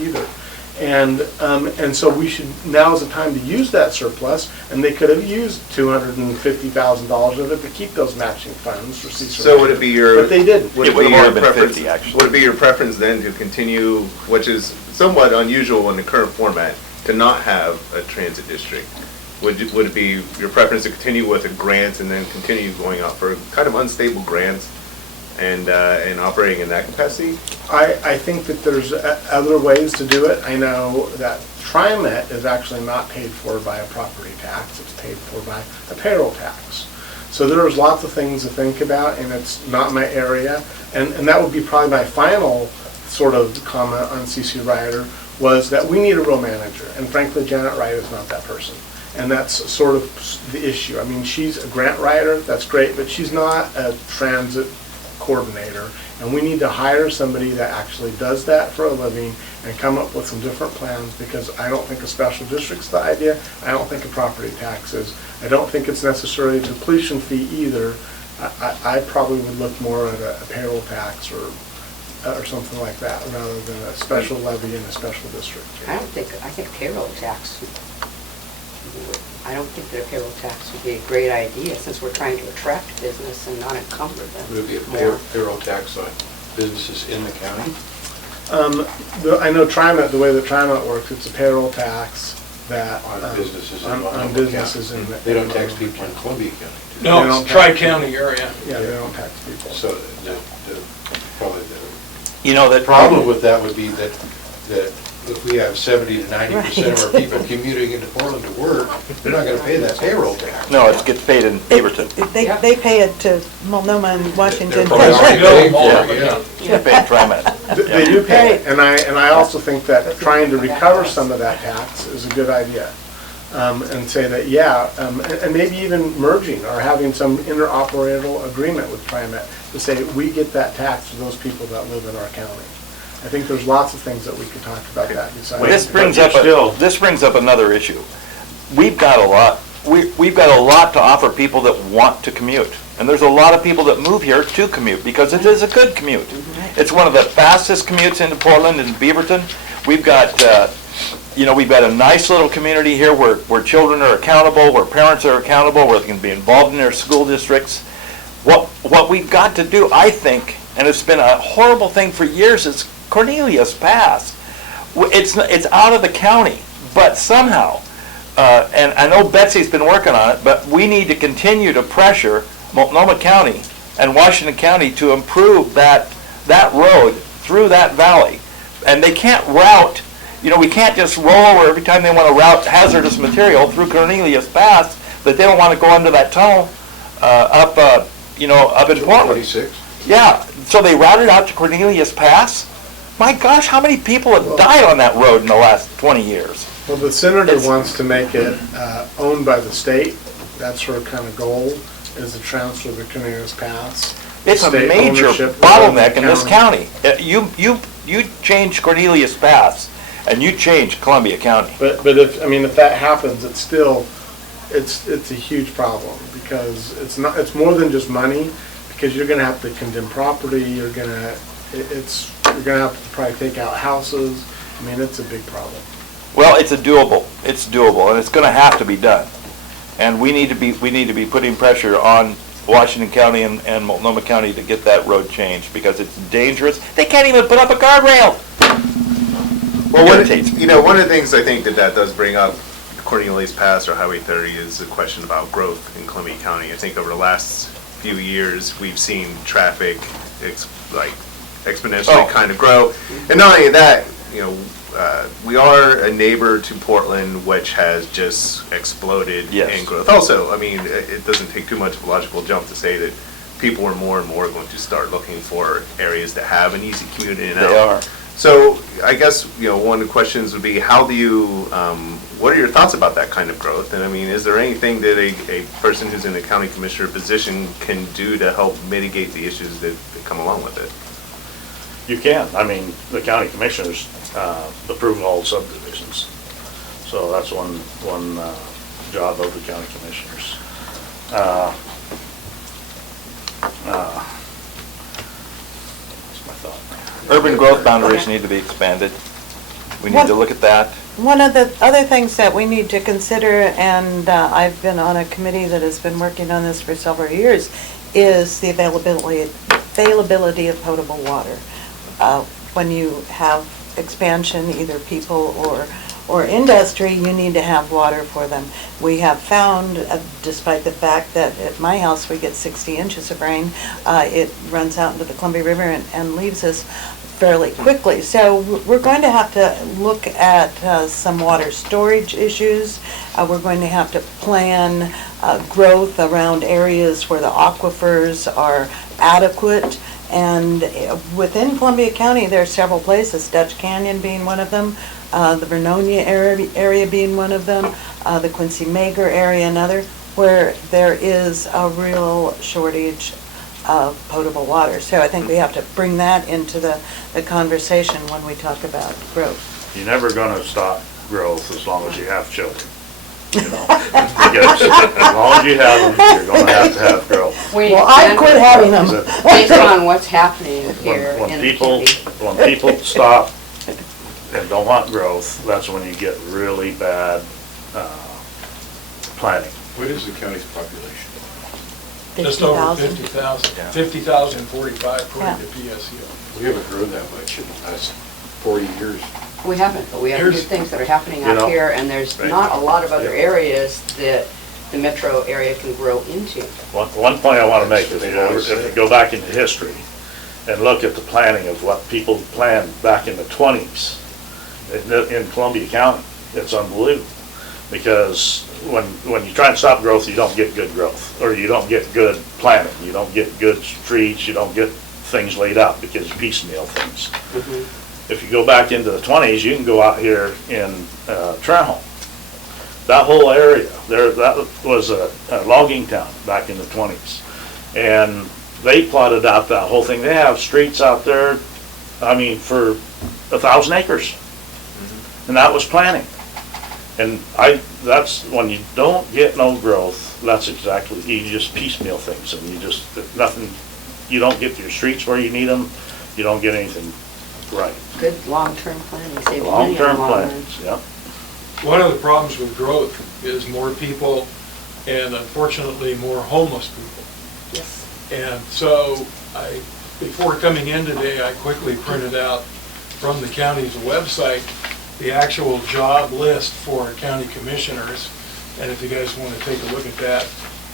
either. And so now's the time to use that surplus, and they could have used $250,000 of it to keep those matching funds for CSER. So would it be your? But they didn't. Would it would be have your been preference? 50, actually. Would it be your preference then to continue, which is somewhat unusual in the current format, to not have a transit district? Would it be your preference to continue with the grants and then continue going out for kind of unstable grants and operating in that capacity? I think that there's other ways to do it. I know that TriMet is actually not paid for by a property tax. It's paid for by a payroll tax. So there's lots of things to think about, and it's not my area. And that would be probably my final sort of comment on CC Ryder, was that we need a real manager. And frankly, Janet Wright is not that person. And that's sort of the issue. I mean, she's a grant writer, that's great, but she's not a transit coordinator. And we need to hire somebody that actually does that for a living and come up with some different plans, because I don't think a special district's the idea. I don't think a property tax is. I don't think it's necessarily a depletion fee either. I probably would look more at a payroll tax or something like that, rather than a special levy in a special district. I think payroll tax, I don't think that a payroll tax would be a great idea, since we're trying to attract business and not encumber them. Would it be a payroll tax on businesses in the county? I know TriMet, the way that TriMet works, it's a payroll tax that On businesses in on Multnomah businesses County. in the. They don't tax people in Columbia County, do they? They No, don't it's tax tri-county area. Yeah, they don't tax people. So probably You know, that the problem with that would be that if we have 70 to 90% of our people commuting into Portland to work, they're not gonna pay that payroll tax. No, it gets paid in Beaverton. They pay it to Multnomah and Washington. They're probably paying for Yeah. it, yeah. They pay in TriMet. They do pay it, and I also think that trying to recover some of that tax is a good idea. And say that, and maybe even merging or having some interoperable agreement with TriMet to say, we get that tax for those people that live in our county. I think there's lots of things that we could talk about that besides. This brings up another issue. We've got a lot to offer people that want to commute. And there's a lot of people that move here to commute because it is a good commute. It's one of the fastest commutes into Portland and Beaverton. We've got we've got a nice little community here where children are accountable, where parents are accountable, where they can be involved in their school districts. What we've got to do, I think, and it's been a horrible thing for years, is Cornelius Pass. It's out of the county, but somehow, and I know Betsy's been working on it, but we need to continue to pressure Multnomah County and Washington County to improve that road through that valley. And they can't route, we can't just roll over every time they want to route hazardous material through Cornelius Pass, but they don't want to go under that tunnel up in Portland. 26. Yeah, so they routed out to Cornelius Pass. My gosh, how many people have died on that road in the last 20 years? Well, the senator wants to make it owned by the state. That's her kind of goal, is to transfer the Cornelius Pass. It's a State major ownership bottleneck in this county. You change Cornelius Pass, and you change Columbia County. But if that happens, it's still, it's a huge problem, because it's more than just money, because you're gonna have to condemn property, you're gonna have to probably take out houses. I mean, it's a big problem. Well, it's doable, and it's going to have to be done. And we need to be putting pressure on Washington County and Multnomah County to get that road changed, because it's dangerous. They can't even put up a guardrail. Well, one of the things I think that does bring up Cornelius Pass or Highway 30 is a question about growth in Columbia County. I think over the last few years, we've seen traffic exponentially kind of grow. And not only that, we are a neighbor to Portland, which has just exploded in growth. Also, I mean, it doesn't take too much of a logical jump to say that people are more and more going to start looking for areas that have an easy commute in and out. They are. So I guess, one of the questions would be, how do you, what are your thoughts about that kind of growth? And I mean, is there anything that a person who's in a county commissioner position can do to help mitigate the issues that come along with it? You can. I mean, the county commissioners approve all subdivisions. So that's one job of the county commissioners. That's my thought. Urban growth boundaries need to be expanded. We need to look at that. One of the other things that we need to consider, and I've been on a committee that has been working on this for several years, is the availability of potable water. When you have expansion, either people or industry, you need to have water for them. We have found, despite the fact that at my house we get 60 inches of rain, it runs out into the Columbia River and leaves us fairly quickly. So we're going to have to look at some water storage issues. We're going to have to plan growth around areas where the aquifers are adequate. And within Columbia County, there are several places, Dutch Canyon being one of them, the Vernonia area being one of them, the Quincy Mager area another, where there is a real shortage of potable water. So I think we have to bring that into the conversation when we talk about growth. You're never gonna stop growth as long as you have children. You know, because as long as you have them, you're gonna have growth. Well, I quit having them. Based on what's happening here When in the people, county. when people stop and don't want growth, that's when you get really bad planning. What is the county's population? Just over 50,000. 50,045 according Yeah. to PSEO. We haven't grown that much in the last 40 years. We haven't, but we have good Here's- things that are happening You out know, here, and there's right. not a lot of other areas that the metro area can grow into. One point I want to make is, if you go back into history and look at the planning of what people planned back in the 20s in Columbia County, it's unbelievable. Because when you try and stop growth, you don't get good growth, or you don't get good planning, you don't get good streets, you don't get things laid out because you piecemeal things. If you go back into the 20s, you can go out here in Trenholm. That whole area, that was a logging town back in the 20s. And they plotted out that whole thing. They have streets out there, I mean, for 1,000 acres. And that was planning. And that's when you don't get no growth, that's exactly, you just piecemeal things and you just, nothing, you don't get your streets where you need them, you don't get anything right. Good long-term planning, save money in the Long-term long run. plans, yep. One of the problems with growth is more people and unfortunately more homeless people. Yes. And so before coming in today, I quickly printed out from the county's website the actual job list for county commissioners. And if you guys want to take a look at that,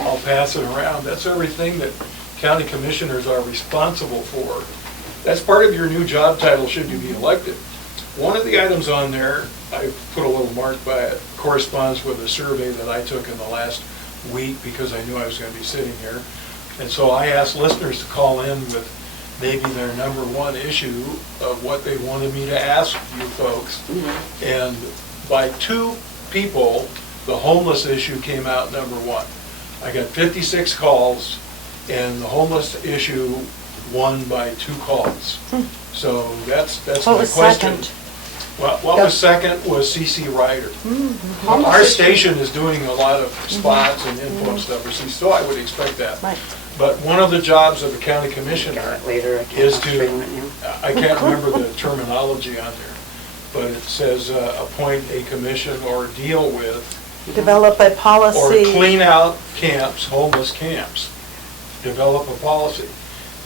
I'll pass it around. That's everything that county commissioners are responsible for. That's part of your new job title should you be elected. One of the items on there, I put a little mark by it, corresponds with a survey that I took in the last week because I knew I was going to be sitting here. And so I asked listeners to call in with maybe their number one issue of what they wanted me to ask you folks. And by 2 people, the homeless issue came out number 1. I got 56 calls, and the homeless issue won by 2 calls. So that's What my was question. second? Well, what was second was C.C. Ryder. Our station is doing a lot of spots and info stuff for C.C., so I would expect that. Right. But one of the jobs of the county commissioner Later, I can't is explain it now. I can't remember the terminology on there, but it says appoint a commission or deal with, Develop a or policy. clean out camps, homeless camps. Develop a policy.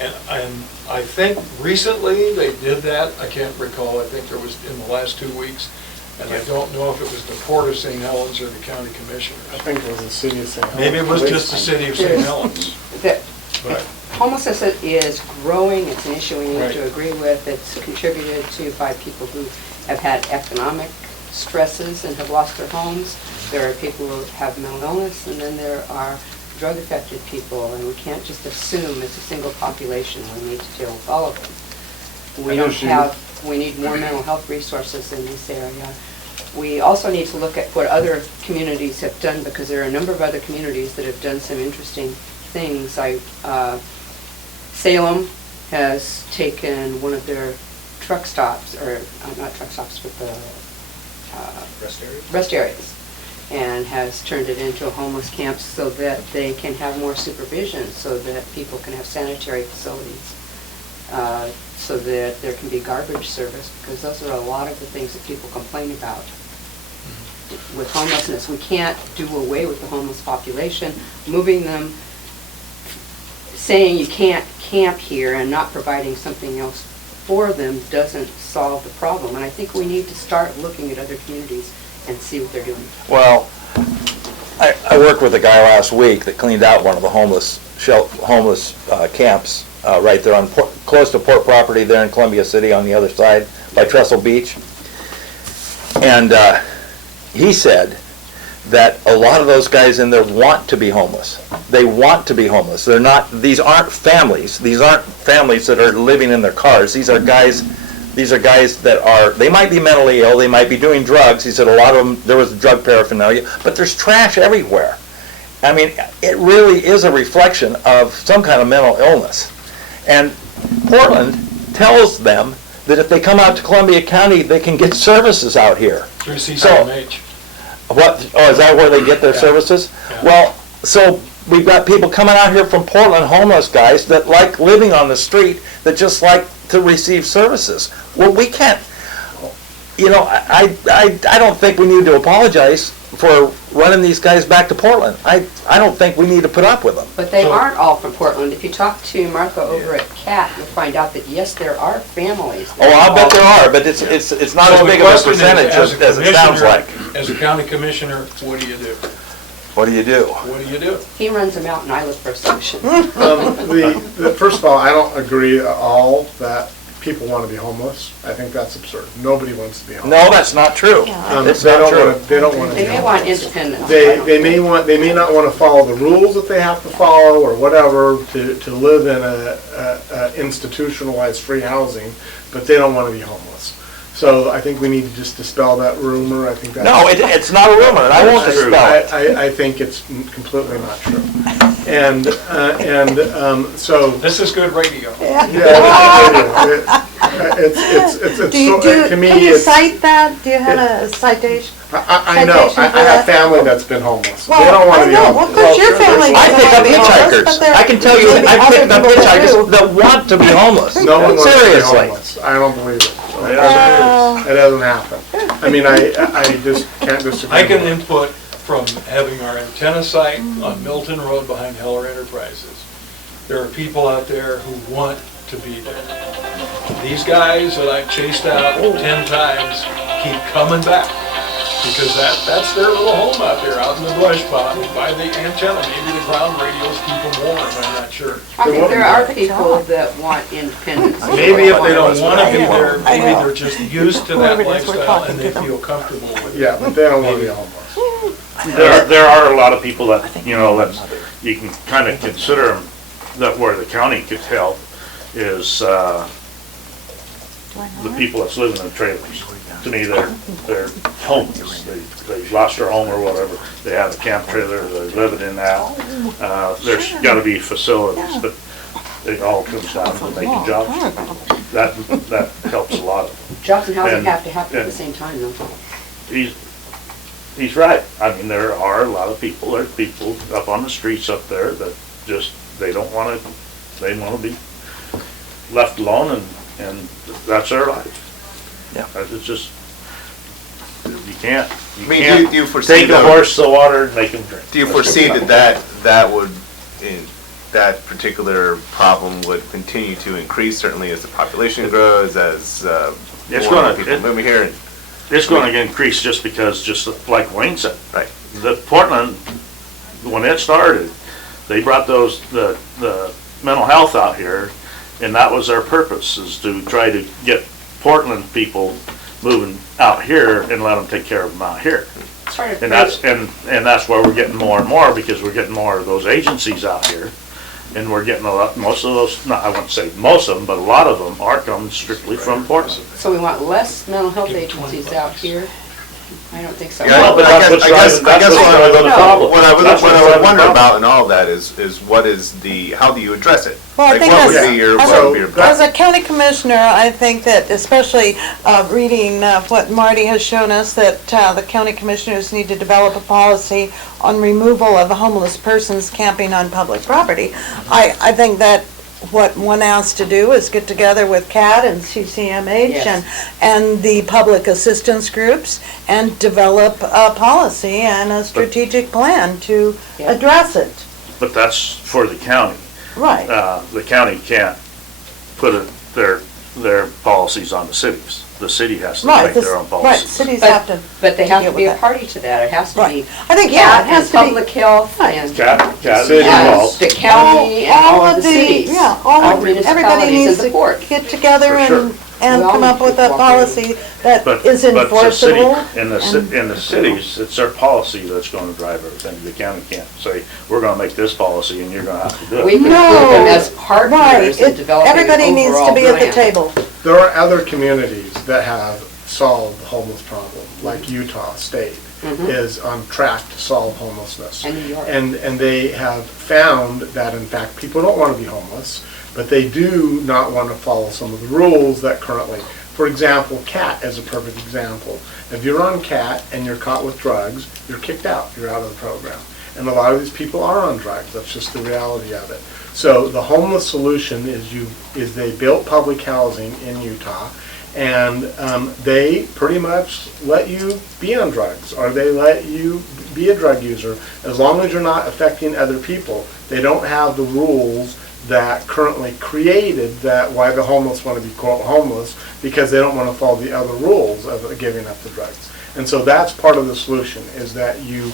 And I think recently they did that, I can't recall, I think there was in the last 2 weeks, and I don't know if it was the Port of St. Helens or the county commissioners. I think it was the city of St. Helens. Maybe it was just the city of St. Helens, That but. homelessness is growing, it's an issue we need Right. to agree with. It's contributed to by people who have had economic stresses and have lost their homes. There are people who have mental illness, and then there are drug-affected people, and we can't just assume it's a single population. We need to deal with all of them. We need more mental health resources in this area. We also need to look at what other communities have done, because there are a number of other communities that have done some interesting things. Salem has taken one of their truck stops, or not truck stops, but the rest areas, and has turned it into a homeless camp so that they can have more supervision, so that people can have sanitary facilities. so that there can be garbage service, because those are a lot of the things that people complain about. With homelessness, we can't do away with the homeless population, moving them, saying you can't camp here and not providing something else for them doesn't solve the problem. And I think we need to start looking at other communities and see what they're doing. Well, I worked with a guy last week that cleaned out one of the homeless camps right there on close to port property there in Columbia City on the other side by Trestle Beach. And he said that a lot of those guys in there want to be homeless. They want to be homeless. They're not, these aren't families. These aren't families that are living in their cars. These are guys that are, they might be mentally ill, they might be doing drugs. He said a lot of them, there was drug paraphernalia, but there's trash everywhere. I mean, it really is a reflection of some kind of mental illness. And Portland tells them that if they come out to Columbia County, they can get services out here. Through CCMH. What, oh, is that where they get their services? Yeah. Well, so we've got people coming out here from Portland, homeless guys that like living on the street, that just like to receive services. Well, we can't, you know, I don't think we need to apologize for running these guys back to Portland. I don't think we need to put up with them. But they aren't all from Portland. If you talk to Martha over at CAT, you'll find out that yes, there are families. Oh, I'll bet there are, but it's not as big of a percentage as it sounds like. As a county commissioner, what do you do? What do you do? What do you do? He runs them out and I look for a solution. First of all, I don't agree at all that people want to be homeless. I think that's absurd. Nobody wants to be homeless. No, that's not true. It's They not don't true. want to be They may homeless. want independence. They may not want to follow the rules that they have to follow or whatever to live in a institutionalized free housing, but they don't want to be homeless. So I think we need to just dispel that rumor. I think that's... No, it's not a rumor, and I won't dispel it. I think it's completely not true. And so... This is good radio. To me, Can you it's... cite that? Do you have a citation? I know. citation I for have that? family that's been homeless. They Well, don't want I to be know. homeless. Of course, your family I doesn't pick wanna up be homeless, hitchhikers. but there I can tell you, may be I other picked up people that hitchhikers do. that want to be homeless. No one wants to be Seriously. homeless. I don't believe it. It doesn't happen. I mean, I just can't disagree. I can more. input from having our antenna site on Milton Road behind Heller Enterprises. There are people out there who want to be there. These guys that I've chased out 10 times keep coming back because that's their little home out there, out in the brush pile by the antenna. Maybe the ground radios keep them warm, I'm not sure. I think there are people that want independence. Maybe if they don't want to be there, I maybe know. they're just used to Whoever that it is, we're lifestyle talking and to they them. feel comfortable with it. Yeah, but they don't want to be homeless. There are a lot of people that, you know, that you can kind of consider them, that where the county could help is the people that's living in trailers. To me, they're homeless. They've lost their home or whatever. They have a camp trailer, they're living in that. There's got to be facilities, but it all comes down to making jobs. That helps a lot of them. Jobs and housing And- have to happen at the and- same time, though. He's right. I mean, there are a lot of people, there's people up on the streets up there that just, they don't want to, they want to be left alone and that's their life. Yeah. It's just, you can't I mean, do you foresee take a though- horse to water and make him drink. Do you foresee that would, that particular problem would continue to increase, certainly as the population grows, as It's more gonna- people moving here? And- It's going to increase just because, just like Wayne said. Right. The Portland, when it started, they brought the mental health out here, and that was their purpose, is to try to get Portland people moving out here and let them take care of them out here. And that's where we're getting more and more, because we're getting more of those agencies out here. And we're getting a lot, most of those, I wouldn't say most of them, but a lot of them are coming strictly from Portland. So we want less mental health Give 20 agencies bucks. out here? I don't think so. Yeah, Well, but I that's what's guess driving the problem. what I would That's what's driving wonder the problem. about in all of that is what is how do you address it? Well, I Like, think what would that's- be your, as what a- would be your As plan? a county commissioner, I think that especially reading what Marty has shown us, that the county commissioners need to develop a policy on removal of homeless persons camping on public property. I think that what one has to do is get together with CAT and CCMH Yes. and the public assistance groups and develop a policy and a strategic plan to Yeah. address it. But that's for the county. Right. The county can't put their policies on the cities. The city has to Right, make this- their own right, policies. cities have to. But they have deal to be with a that. party to that. It has to Right. be I think, yeah, it has and to be. public health Right. and Cat City is and involved. the county and all of the cities. Yeah, all of, everybody municipalities needs and to the court. get together For sure. and We all come up need with to a cooperate. policy that But is the city, enforceable. in the cities, it's their policy that's gonna drive everything. The county can't say, we're gonna make this policy and you're gonna have to do We it. can No. put them as Right, partners in developing an everybody needs to overall be at the plan. table. There are other communities that have solved the homeless problem, like Utah State is on track to solve homelessness. And New York. And they have found that in fact, people don't want to be homeless, but they do not want to follow some of the rules that currently, for example, CAT is a perfect example. If you're on CAT and you're caught with drugs, you're kicked out, you're out of the program. And a lot of these people are on drugs, that's just the reality of it. So the homeless solution is they built public housing in Utah, and they pretty much let you be on drugs, or they let you be a drug user, as long as you're not affecting other people. They don't have the rules that currently created that why the homeless want to be quote homeless, because they don't want to follow the other rules of giving up the drugs. And so that's part of the solution, is that you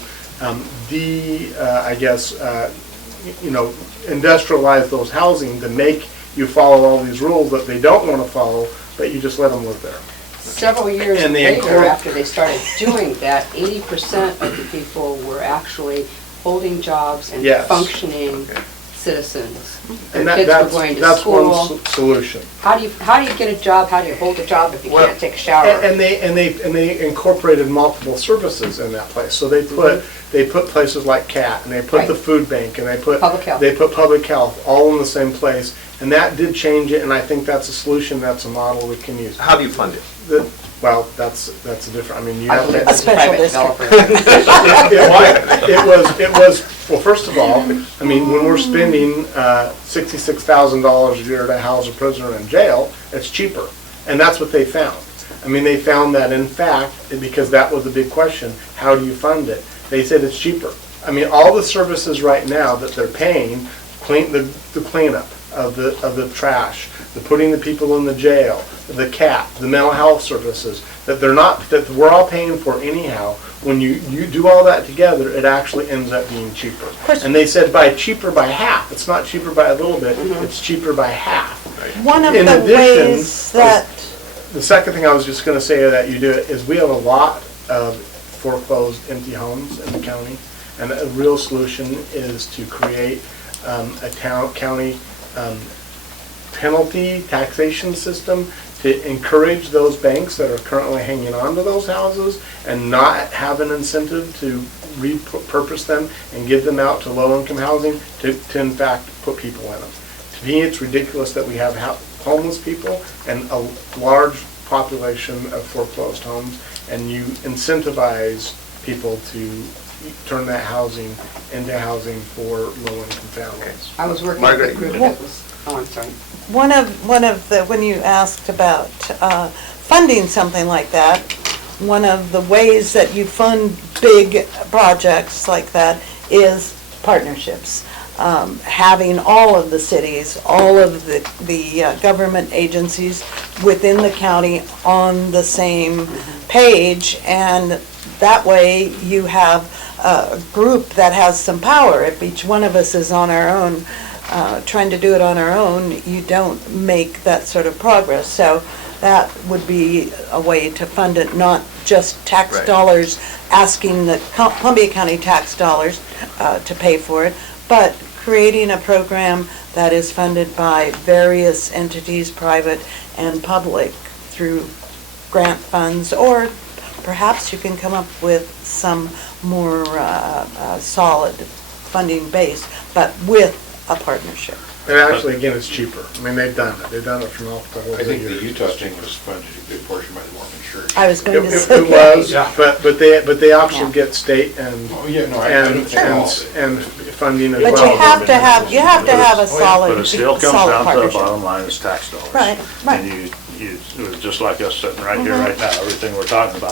industrialize those housing to make you follow all these rules that they don't want to follow, but you just let them live there. Several years And they later, incorporate- after they started doing that, 80% of the people were actually holding jobs and Yes. functioning citizens. Their And kids were going to that's one school. solution. How do you get a job? How do you hold a job if you Well, can't take a shower? And they incorporated multiple services in that place. So they put places like CAT, and they put the Right. food bank, and they put Public health. public health, all in the same place. And that did change it, and I think that's a solution, that's a model we can use. How do you fund it? Well, that's a different, I mean, you I have believe to. it's a special private district. developer. It was, well, first of all, I mean, when we're spending $66,000 a year to house a prisoner in jail, it's cheaper. And that's what they found. I mean, they found that in fact, because that was a big question, how do you fund it? They said it's cheaper. I mean, all the services right now that they're paying, the cleanup of the trash, the putting the people in the jail, the CAT, the mental health services, that we're all paying for anyhow. When you do all that together, it actually ends up being cheaper. And they said cheaper by half. It's not cheaper by a little bit, it's cheaper by half. One of In the addition, ways that, The second thing I was just gonna say that you do is we have a lot of foreclosed empty homes in the county. And a real solution is to create a county penalty taxation system to encourage those banks that are currently hanging on to those houses and not have an incentive to repurpose them and give them out to low-income housing to in fact put people in them. To me, it's ridiculous that we have homeless people and a large population of foreclosed homes, and you incentivize people to turn that housing into housing for low-income families. I was working with Margaret, a group that was, oh, I'm sorry. one of the, when you asked about funding something like that, one of the ways that you fund big projects like that is partnerships. Having all of the cities, all of the government agencies within the county on the same page, and that way you have a group that has some power. If each one of us is on our own, trying to do it on our own, you don't make that sort of progress. So that would be a way to fund it, not just tax Right. dollars, asking the Columbia County tax dollars to pay for it, but creating a program that is funded by various entities, private and public, through grant funds, or perhaps you can come up with some more solid funding base, but with a partnership. And actually, again, it's cheaper. I mean, they've done it. They've done it for multiple I think the years. Utah thing was funded a good portion by the Mormon Church. I was It going to say it that. was, Yeah. but they also Yeah. get state and, Oh, yeah, no, I don't think all of it. and funding as But well. you have to have, you have to have a solid, But it still comes solid down to the partnership. bottom line is tax dollars. Right, right. And you, it was just like us sitting right here, right now, everything we're talking about